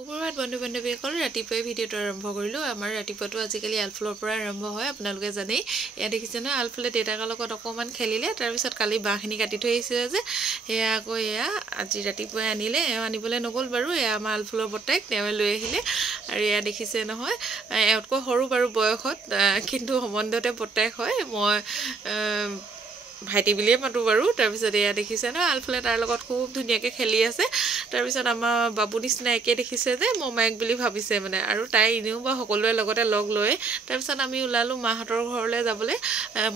সুপ্ৰভাত বন্ধু বান্ধৱীসকল ৰাতিপুৱাই ভিডিঅ'টো আৰম্ভ কৰিলোঁ আমাৰ ৰাতিপুৱাটো আজিকালি আলফুলৰ পৰা আৰম্ভ হয় আপোনালোকে জানেই এয়া দেখিছে ন আলফুলে দেউতাকৰ লগত অকণমান খেলিলে তাৰপিছত কালি বাঁহখিনি কাটি থৈ আহিছিলে যে সেয়া আকৌ এয়া আজি ৰাতিপুৱাই আনিলে আনিবলৈ নগ'ল বাৰু এয়া আমাৰ আলফুলৰ বৰ্তাক তেওঁ লৈ আহিলে আৰু এয়া দেখিছে নহয় এওঁতকৈ সৰু বাৰু বয়সত কিন্তু সম্বন্ধতে বৰ্তাক হয় মই ভাইটি বুলিয়ে মাতো বাৰু তাৰপিছত এয়া দেখিছে ন আলফুলে তাৰ লগত খুব ধুনীয়াকৈ খেলি আছে তাৰপিছত আমাৰ বাবু নিচিনা একে দেখিছে যে মমায়েক বুলি ভাবিছে মানে আৰু তাই এনেও বা সকলোৰে লগতে লগ লৈ তাৰপিছত আমি ওলালোঁ মাহঁতৰ ঘৰলৈ যাবলৈ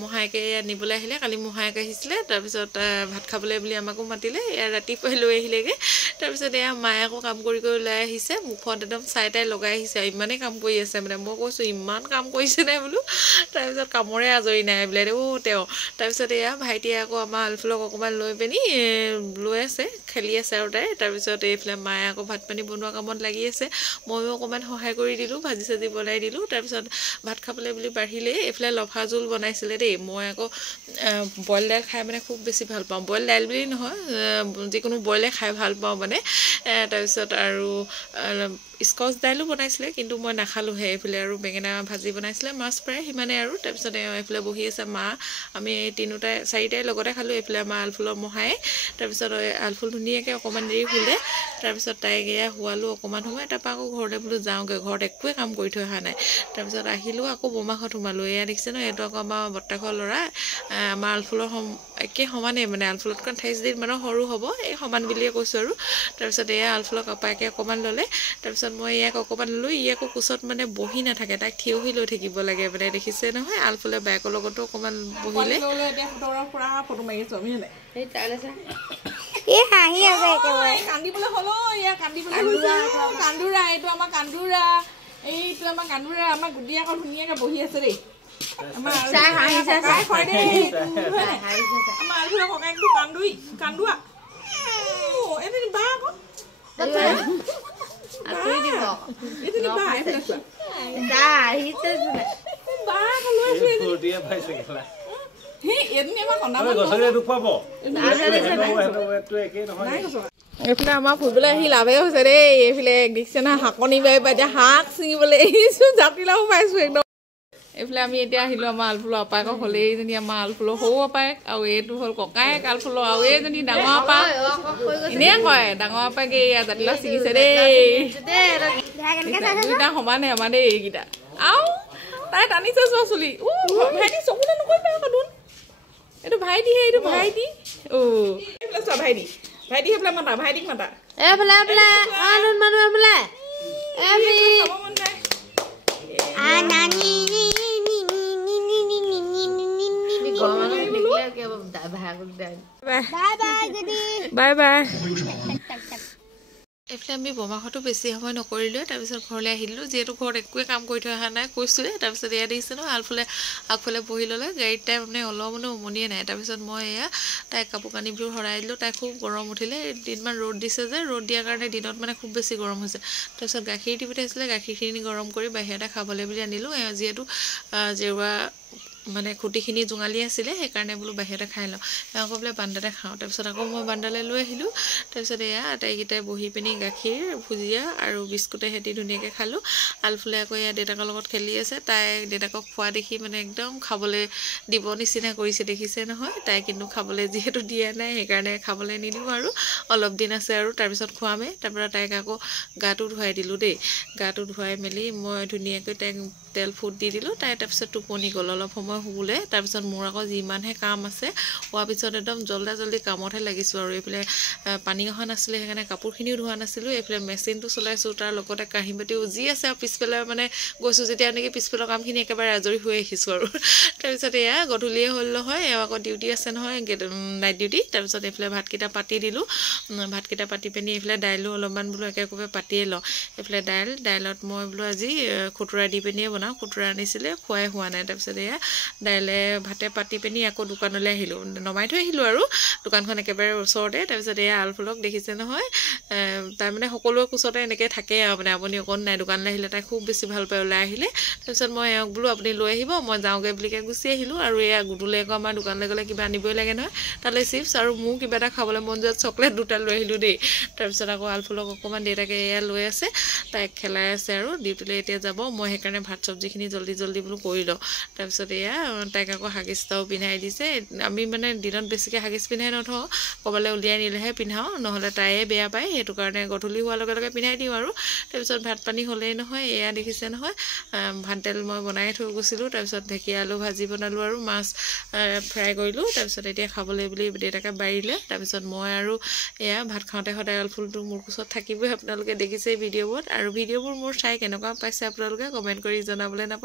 মহায়েকে নিবলৈ আহিলে কালি মহায়েক আহিছিলে তাৰপিছত ভাত খাবলৈ বুলি আমাকো মাতিলে এয়া ৰাতিপুৱাই লৈ আহিলেগৈ তাৰপিছত এয়া মায়ে আকৌ কাম কৰি ওলাই আহিছে মুখত একদম চাই তাই লগাই আহিছে ইমানেই কাম কৰি আছে মানে মই কৈছোঁ ইমান কাম কৰিছে নাই বোলো তাৰপিছত কামৰে আজৰি নাই বোলে তেওঁ তাৰপিছত এয়া ভাইটিয়ে আকৌ আমাৰ আলফুলক অকণমান লৈ পিনি লৈ আছে খেলি আছে আৰু তাই তাৰপিছত এইফালে মায়ে আকৌ ভাত পানী বনোৱা কামত লাগি আছে ময়ো অকণমান সহায় কৰি দিলোঁ ভাজি চাজি বনাই দিলোঁ তাৰপিছত ভাত খাবলৈ বুলি বাঢ়িলেই এইফালে লফা জোল বনাইছিলে দেই মই আকৌ বইল দাইল খাই মানে খুব বেছি ভাল পাওঁ বইল দাইল বুলি নহয় যিকোনো বইলে খাই ভাল পাওঁ মানে তাৰপিছত আৰু স্কচ দাইলো বনাইছিলে কিন্তু মই নাখালোঁহে এইফালে আৰু বেঙেনা ভাজি বনাইছিলে মাছ প্ৰায় সিমানে আৰু তাৰপিছত এইফালে বহি আছে মা আমি চাৰিটাই লগতে খালোঁ এইফালে আমাৰ আলফুলৰ মহায়ে তাৰপিছত আলফুল ধুনীয়াকৈ অকণমান দেৰি শুলে তাৰপিছত তাইক এয়া শোৱালোঁ অকণমান সময় তাৰপৰা আকৌ ঘৰলৈ বোলো যাওঁগৈ ঘৰত একোৱে কাম কৰি থৈ অহা নাই তাৰপিছত আহিলোঁ আকৌ বমাঘৰত সোমালোঁ এয়া দেখিছে ন এইটো আকৌ আমাৰ বৰ্তাকৰ ল'ৰা আমাৰ আলফুলৰ একে সমানেই মানে আলফুলতকৈ 28 দিন মানৰ সৰু হ'ব এই সমান বুলিয়ে কৈছোঁ আৰু তাৰপিছত এয়া আলফুলক আপায়েকে অকণমান ল'লে তাৰপিছত মই ইয়াক অকণমান লৈ আকৌ কোচত মানে বহি নাথাকে তাইক থিয় হৈ লৈ থাকিব লাগে মানে দেখিছে নহয় আলফুলে বায়েকৰ লগতো অকণমান বহিলে কান্দিবলৈ হলো ইয়া কান্দিবলৈ কান্দুৰা এইটো আমাৰ কান্দুৰা আমাৰ গুটি আকৌ ধুনীয়াকে বহি আছে দেই আমাৰ আলফুলৰ ককায়েকটো কান্দুৱা এজনী বা আকৌ এইফালে আমাৰ ফুৰিবলৈ আহি লাভেই হৈছে দেই এইফালে দেখিছে না শাকনি বাই বা এতিয়া শাক ছিঙিবলৈ আহিছোঁ জাতিলাও পাইছোঁ একদম এইফালে আমি এতিয়া আহিলোঁ আমাৰ আলফুলৰ আপায়েকক হ'লে এইজনী আমাৰ আলফুলৰ সৰু আপায়েক আৰু এইটো হ'ল ককায়েক আলফুলৰ আৰু এইজনী ডাঙৰ আপাক এনেই কয় ডাঙৰ আপায়েকে এয়া জাতিলাও ছিঙিছে দেই দুইটা সমানে আমাৰ দেই এইকেইটা আৰু তাই টানিছে চোৱা চুলি ভাইটি চকুলে নকৰিবা কাদোন এইটো ভাইটিহে এইটো ভাইটি এইফালে চোৱা ভাইটি সেইফালে মাতা ভাইটিক মাতা বাই বাই এইফালে আমি বমাহঁতো বেছি সময় নকৰিলোঁ তাৰপিছত ঘৰলৈ আহিলোঁ যিহেতু ঘৰত একোৱে কাম কৰি থৈ অহা নাই কৈছোঁৱে তাৰপিছত এয়া দেখিছে ন আগফালে বহি ল'লে গাড়ীত তাই মানে অলপমানো উমনিয়ে নাই তাৰপিছত মই এয়া তাইক কাপোৰ কানিবোৰ সৰাই দিলোঁ তাই খুব গৰম উঠিলে দিনমান ৰ'দ দিছে যে ৰ'দ দিয়াৰ কাৰণে দিনত মানে খুব বেছি গৰম হৈছে তাৰপিছত গাখীৰ দি পঠাইছিলে গাখীৰখিনি গৰম কৰি বাহিৰতে খাবলৈ বুলি আনিলোঁ যিহেতু জেওৰা মানে খুঁটিখিনি জোঙালি আছিলে সেইকাৰণে বোলো বাহিৰতে খাই লওঁ আকৌ বোলে বান্দাতে খাওঁ তাৰপিছত আকৌ মই বান্দালৈ লৈ আহিলোঁ তাৰপিছত এয়া আটাইকেইটাই বহি পিনি গাখীৰ ভুজিয়া আৰু বিস্কুটে সৈতে ধুনীয়াকৈ খালোঁ আলফুলে আকৌ এয়া দেউতাকৰ লগত খেলি আছে তাই দেউতাকক খোৱা দেখি মানে একদম খাবলৈ দিব নিচিনা কৰিছে দেখিছে নহয় তাই কিন্তু খাবলৈ যিহেতু দিয়া নাই সেইকাৰণে খাবলৈ নিদিওঁ আৰু অলপ দিন আছে আৰু তাৰপিছত খুৱামেই তাৰপৰা তাইক আকৌ গাটো ধুৱাই দিলোঁ দেই গাটো ধুৱাই মেলি মই ধুনীয়াকৈ তাইক তেল ফুট দি দিলোঁ তাই তাৰপিছত টোপনি গ'ল অলপ সময় শুলে তাৰপিছত মোৰ আকৌ যিমানহে কাম আছে হোৱাৰ পিছত একদম জল্দি কামতহে লাগিছোঁ আৰু এইফালে পানী অহা নাছিলে সেইকাৰণে কাপোৰখিনিও ধোৱা নাছিলোঁ এইফালে মেচিনটো চলাইছোঁ তাৰ লগতে কাঁহী বাতিও যি আছে আৰু পিছফালে মানে গৈছোঁ যেতিয়া এনেকৈ পিছফালৰ কামখিনি একেবাৰে আজৰি হৈ আহিছোঁ আৰু তাৰপিছত এয়া গধূলিয়ে হ'ল নহয় এওঁ আকৌ ডিউটি আছে নহয় নাইট ডিউটি তাৰপিছত এইফালে ভাতকেইটা পাতি দিলোঁ ভাতকেইটা পাতি পিনি এইফালে দাইলো অলপমান বোলো একেবাৰে পাতিয়ে লওঁ এইফালে দাইলত মই বোলো আজি খুতুৰা দি পিনিয়ে বনাওঁ খুতুৰা আনিছিলে খোৱাই হোৱা নাই তাৰপিছত এয়া দাইলে ভাতে পাতি পিনি আকৌ দোকানলৈ আহিলোঁ নমাই থৈ আহিলোঁ আৰু দোকানখন একেবাৰে ওচৰতে তাৰপিছত এয়া আলফুলক দেখিছে নহয় তাৰমানে সকলোৱে কোচতে এনেকৈ থাকে আৰু মানে আপুনি অকণ নাই দোকানলৈ আহিলে তাই খুব বেছি ভাল পায় ওলাই আহিলে তাৰপিছত মই এওঁক বোলো আপুনি লৈ আহিব মই যাওঁগৈ বুলিকৈ গুচি আহিলোঁ আৰু এয়া গুডুলে আকৌ আমাৰ দোকানলৈ গ'লে কিবা আনিবই লাগে নহয় তালৈ চিপছ আৰু মোৰ কিবা এটা খাবলৈ মন যোৱাত চকলেট দুটা লৈ আহিলোঁ দেই তাৰপিছত আকৌ আলফুলক অকণমান দেউতাকে এয়া লৈ আছে তাইক খেলাই আছে আৰু ডিউটিলৈ এতিয়া যাব মই সেইকাৰণে ভাত চব্জিখিনি জল্দি বোলো কৰি লওঁ তাৰপিছত এয়া তাইক আকৌ হাগিছটাও পিন্ধাই দিছে আমি মানে দিনত বেছিকৈ হাগিছ পিন্ধাই নথওঁ ক'ৰবালৈ উলিয়াই নিলেহে পিন্ধাওঁ নহ'লে তাইয়ে বেয়া পায় সেইটো কাৰণে গধূলি হোৱাৰ লগে লগে পিন্ধাই দিওঁ আৰু তাৰপিছত ভাত পানী হ'লেই নহয় এয়া দেখিছে নহয় ভাত তেল মই বনাই থৈ গৈছিলোঁ তাৰপিছত ঢেকীয়া আলু ভাজি বনালোঁ আৰু মাছ ফ্ৰাই কৰিলোঁ তাৰপিছত এতিয়া খাবলৈ বুলি দেউতাকে বাঢ়িলে তাৰপিছত মই আৰু এয়া ভাত খাওঁতে সদায় আলফুলটো মোৰ কোচত থাকিবই আপোনালোকে দেখিছে ভিডিঅ'বোৰত আৰু ভিডিঅ'বোৰ মোৰ চাই কেনেকুৱা পাইছে আপোনালোকে কমেণ্ট কৰি জনাবলৈ নাপাহৰিব